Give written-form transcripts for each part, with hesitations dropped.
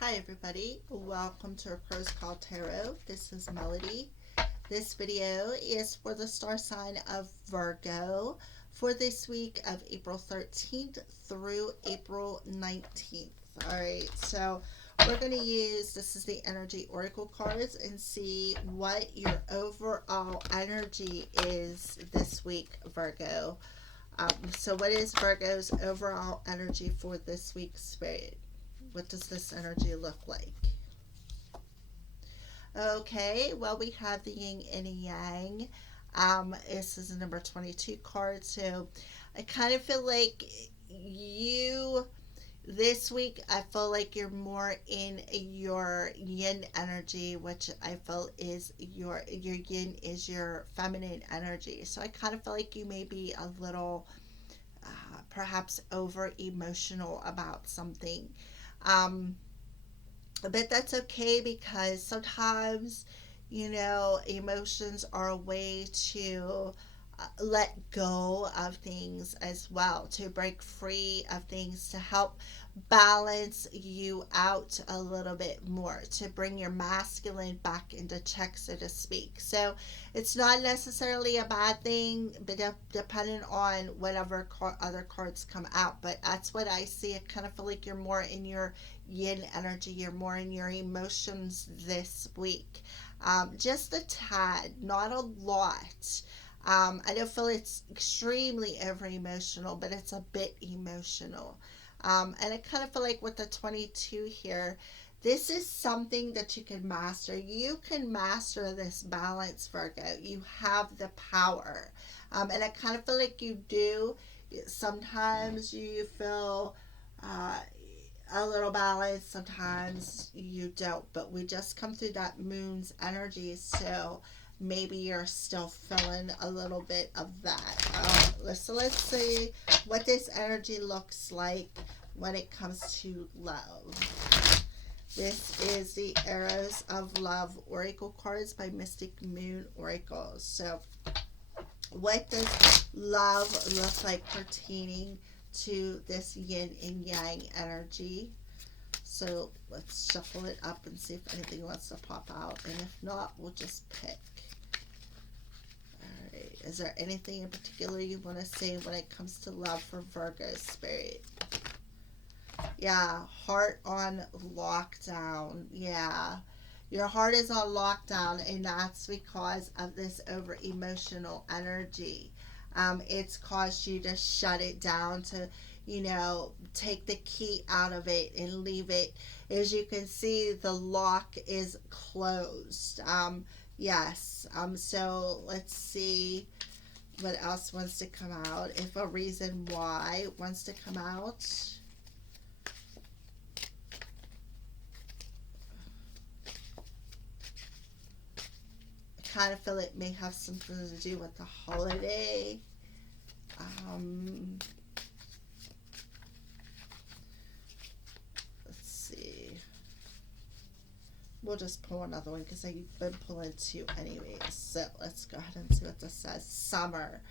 Hi everybody, welcome to A Rose Called Tarot. This is Melody. This video is for the star sign of Virgo for this week of April 13th through April 19th. Alright, so we're going to use, this is the energy oracle cards, and see what your overall energy is this week, Virgo. So what is Virgo's overall energy for this week's spirit? What does this energy look like? Okay, well, we have the yin and the yang. This is a number 22 card. So I kind of feel like you, this week, I feel like you're more in your yin energy, which I feel is your yin is your feminine energy. So I kind of feel like you may be a little perhaps over emotional about something. Um, but that's okay because sometimes, emotions are a way to let go of things as well, to break free of things, to help balance you out a little bit more, to bring your masculine back into check, so to speak. So it's not necessarily a bad thing, but depending on whatever other cards come out. But that's what I see. I kind of feel like you're more in your yin energy, you're more in your emotions this week. Just a tad, not a lot. I don't feel it's extremely over emotional, but it's a bit emotional. And I kind of feel like with the 22 here, this is something that you can master. You can master this balance, Virgo. You have the power. And I kind of feel like you do. Sometimes you feel a little balanced, sometimes you don't. But we just come through that moon's energy, so maybe you're still feeling a little bit of that. So let's see what this energy looks like when it comes to love. This is the Arrows of Love Oracle cards by Mystic Moon Oracles. So what does love look like pertaining to this yin and yang energy? So let's shuffle it up and see if anything wants to pop out. And if not, we'll just pick. Alright, is there anything in particular you want to say when it comes to love for Virgo spirit? Yeah, heart on lockdown. Yeah, your heart is on lockdown, and that's because of this over emotional energy. It's caused you to shut it down, to take the key out of it and leave it. As you can see, the lock is closed. Yes. So let's see what else wants to come out. If a reason why wants to come out. I kind of feel it may have something to do with the holiday. Let's see. We'll just pull another one because I've been pulling two anyways. So let's go ahead and see what this says. Summer.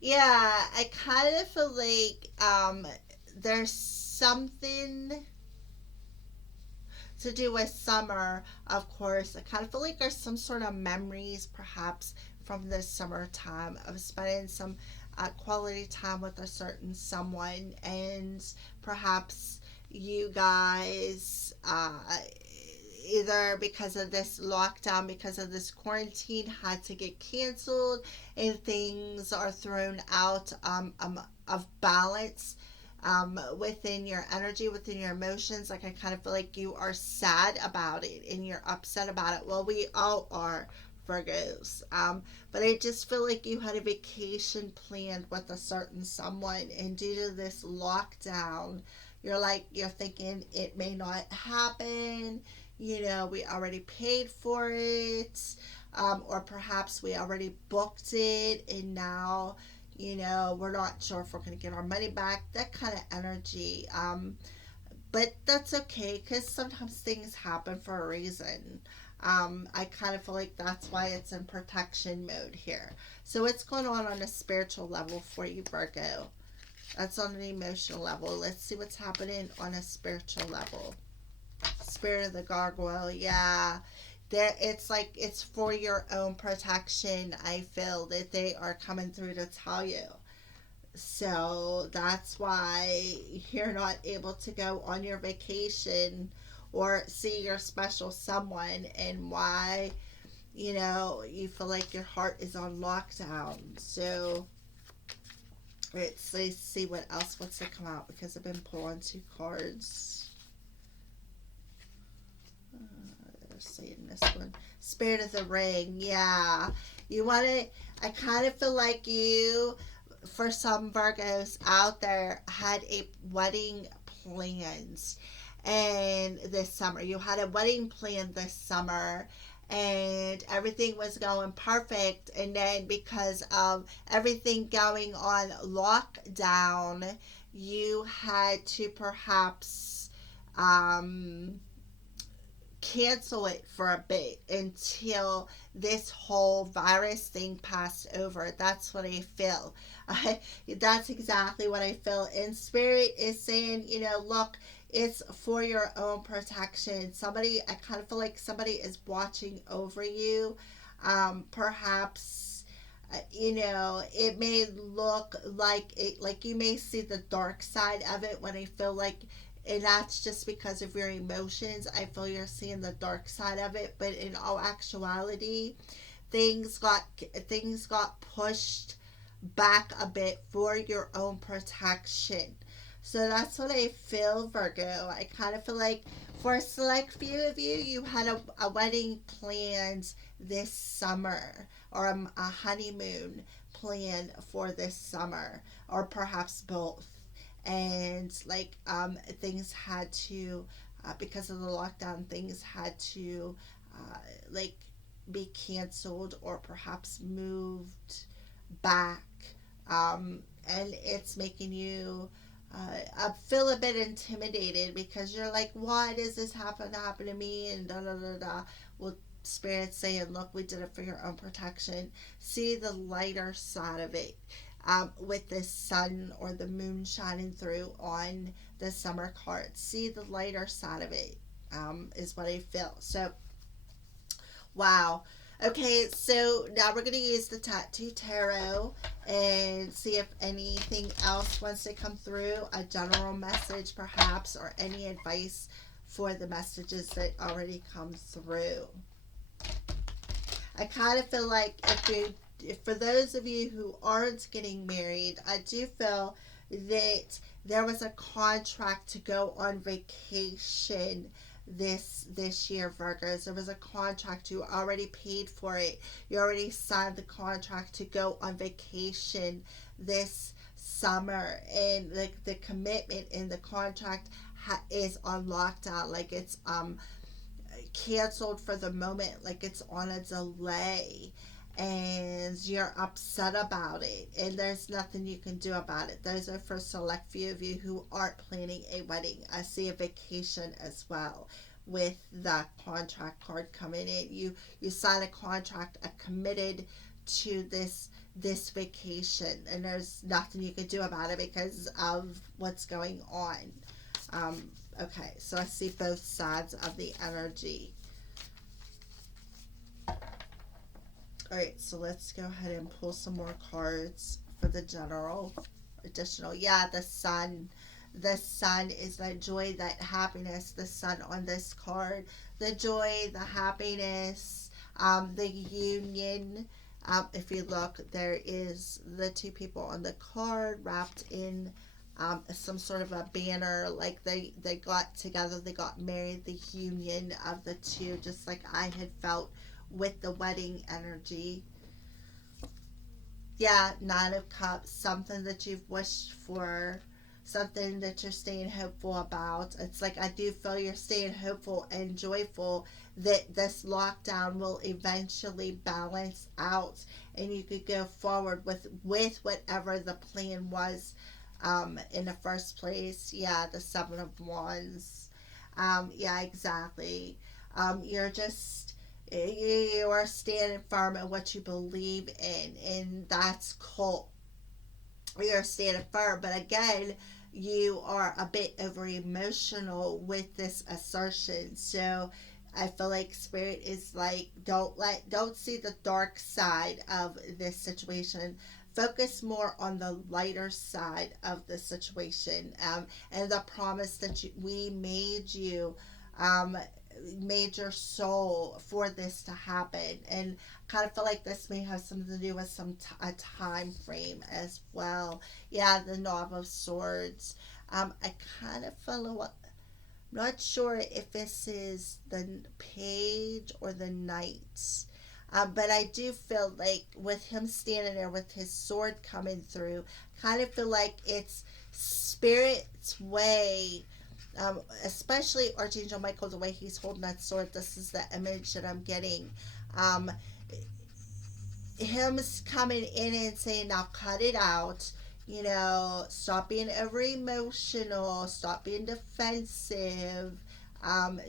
Yeah, I kind of feel like there's something to do with summer, of course. I kind of feel like there's some sort of memories, perhaps, from the summertime of spending some quality time with a certain someone, and perhaps you guys either because of this lockdown, because of this quarantine, had to get canceled, and things are thrown out of balance within your energy, within your emotions. Like I kind of feel like you are sad about it and you're upset about it. Well, we all are, Virgos. But I just feel like you had a vacation planned with a certain someone, and due to this lockdown, you're thinking it may not happen. We already paid for it, or perhaps we already booked it, and now we're not sure if we're going to get our money back, that kind of energy. But that's okay because sometimes things happen for a reason. I kind of feel like that's why it's in protection mode here. So what's going on a spiritual level for you, Virgo? That's on an emotional level. Let's see what's happening on a spiritual level. Spirit of the gargoyle, yeah. There, it's like it's for your own protection. I feel that they are coming through to tell you. So that's why you're not able to go on your vacation or see your special someone, and why, you feel like your heart is on lockdown. So let's see what else wants to come out, because I've been pulling two cards. Seeing this one, Spirit of the Ring, yeah. You want to, I kind of feel like you, for some Virgos out there, had a wedding plans, and this summer you had a wedding plan this summer, and everything was going perfect, and then because of everything going on lockdown, you had to perhaps cancel it for a bit until this whole virus thing passed over. That's what I feel. That's exactly what I feel. And Spirit is saying, look, it's for your own protection. Somebody, I kind of feel like somebody is watching over you. Perhaps, it may look like it, like you may see the dark side of it, when I feel like, and that's just because of your emotions. I feel you're seeing the dark side of it, but in all actuality, things got things got pushed back a bit for your own protection. So that's what I feel, Virgo. I kind of feel like for a select few of you, you had a wedding planned this summer, or a honeymoon plan for this summer, or perhaps both. And like, things had to, because of the lockdown, things had to, like, be canceled or perhaps moved back. And it's making you, feel a bit intimidated, because you're like, why does this happen to me, and da da da da. Well, Spirit's saying, look, we did it for your own protection. See the lighter side of it, with the sun or the moon shining through on the summer card. See the lighter side of it, is what I feel. So, wow. Okay, so now we're going to use the Tattoo Tarot and see if anything else wants to come through. A general message, perhaps, or any advice for the messages that already come through. I kind of feel like for those of you who aren't getting married, I do feel that there was a contract to go on vacation this year, Virgos. There was a contract. You already paid for it. You already signed the contract to go on vacation this summer, and like the commitment in the contract is on lockdown. Like, it's canceled for the moment, like it's on a delay, and you're upset about it, and there's nothing you can do about it. Those are for select few of you who aren't planning a wedding. I see a vacation as well with the contract card coming in. You sign a contract, a committed to this vacation, and there's nothing you can do about it because of what's going on. Okay, so I see both sides of the energy. Alright, so let's go ahead and pull some more cards for the general. Additional. Yeah, the sun. The sun is that joy, that happiness. The sun on this card. The joy, the happiness, the union. If you look, there is the two people on the card wrapped in some sort of a banner, like they got together, they got married, the union of the two, just like I had felt with the wedding energy. Yeah, Nine of Cups, something that you've wished for, something that you're staying hopeful about. It's like I do feel you're staying hopeful and joyful that this lockdown will eventually balance out, and you could go forward with whatever the plan was in the first place. Yeah, the Seven of Wands. Yeah, exactly. You're just, you are standing firm in what you believe in, and that's cool. you're standing firm. But again, you are a bit over emotional with this assertion. So I feel like spirit is like, don't see the dark side of this situation. Focus more on the lighter side of the situation, and the promise that we made you, um, made your soul for this to happen. And kind of feel like this may have something to do with a time frame as well. Yeah, the Knob of Swords. I kind of feel, not sure if this is the page or the knight. But I do feel like with him standing there with his sword coming through, kind of feel like it's spirit's way, especially Archangel Michael, the way he's holding that sword. This is the image that I'm getting. Um, him coming in and saying, now cut it out. Stop being over emotional, stop being defensive.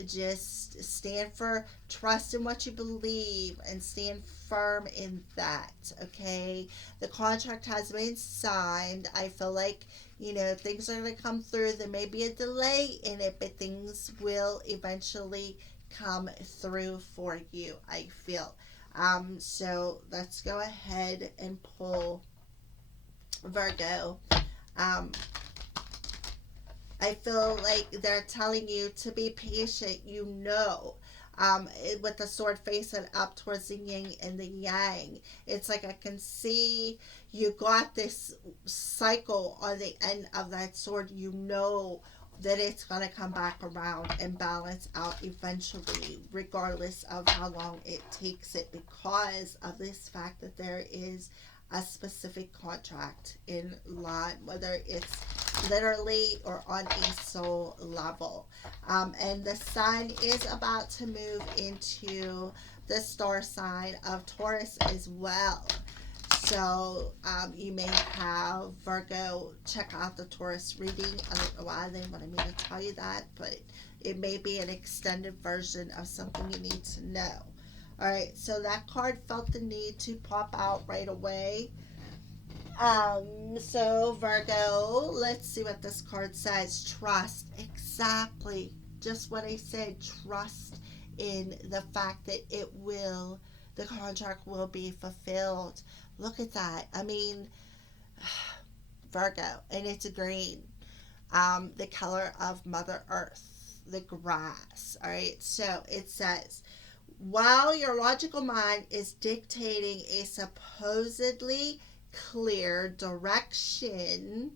Just stand for, trust in what you believe and stand firm in that. Okay, the contract has been signed. I feel like, things are going to come through. There may be a delay in it, but things will eventually come through for you, I feel. So let's go ahead and pull Virgo. Um, I feel like they're telling you to be patient, with the sword facing up towards the yin and the yang. It's like I can see you got this cycle on the end of that sword. That it's going to come back around and balance out eventually, regardless of how long it takes it, because of this fact that there is a specific contract in line, whether it's literally or on a soul level. And the sign is about to move into the star sign of Taurus as well. So you may have Virgo check out the Taurus reading. I don't know why they wanted me to tell you that, but it may be an extended version of something you need to know. All right, so that card felt the need to pop out right away. So Virgo, let's see what this card says. Trust. Exactly. Just what I said. Trust in the fact that the contract will be fulfilled. Look at that. I mean, Virgo, and it's green. The color of Mother Earth, the grass. All right. So it says, while your logical mind is dictating a supposedly clear direction,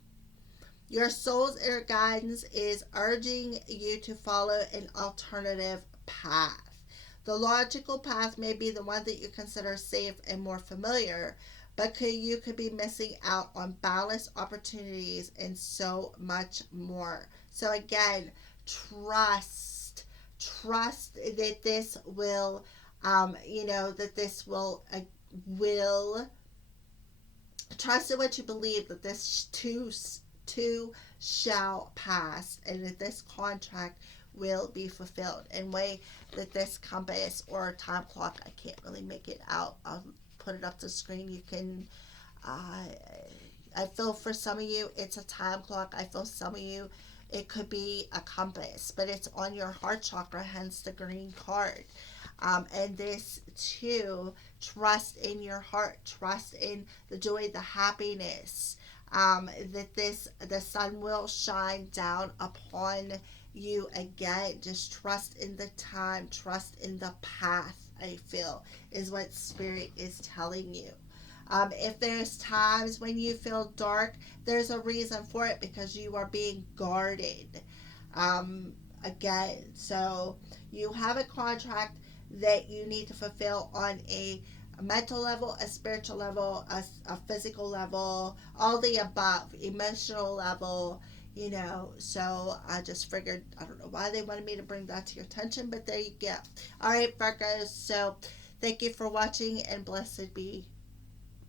your soul's inner guidance is urging you to follow an alternative path. The logical path may be the one that you consider safe and more familiar, but you could be missing out on balanced opportunities and so much more. So again, trust that this will, that this will trust in what you believe, that this too shall pass, and that this contract will be fulfilled. In way that this compass or time clock, I can't really make it out. I'll put it up the screen. You can. I feel for some of you it's a time clock. I feel some of you it could be a compass, but it's on your heart chakra, hence the green card. And this too, trust in your heart, trust in the joy, the happiness, that the sun will shine down upon you again. Just trust in the time, trust in the path, I feel, is what Spirit is telling you. If there's times when you feel dark, there's a reason for it, because you are being guarded. Again, so you have a contract that you need to fulfill on a mental level, a spiritual level, a physical level, all the above, emotional level, So I just figured, I don't know why they wanted me to bring that to your attention, but there you go. All right, Virgos, so thank you for watching, and blessed be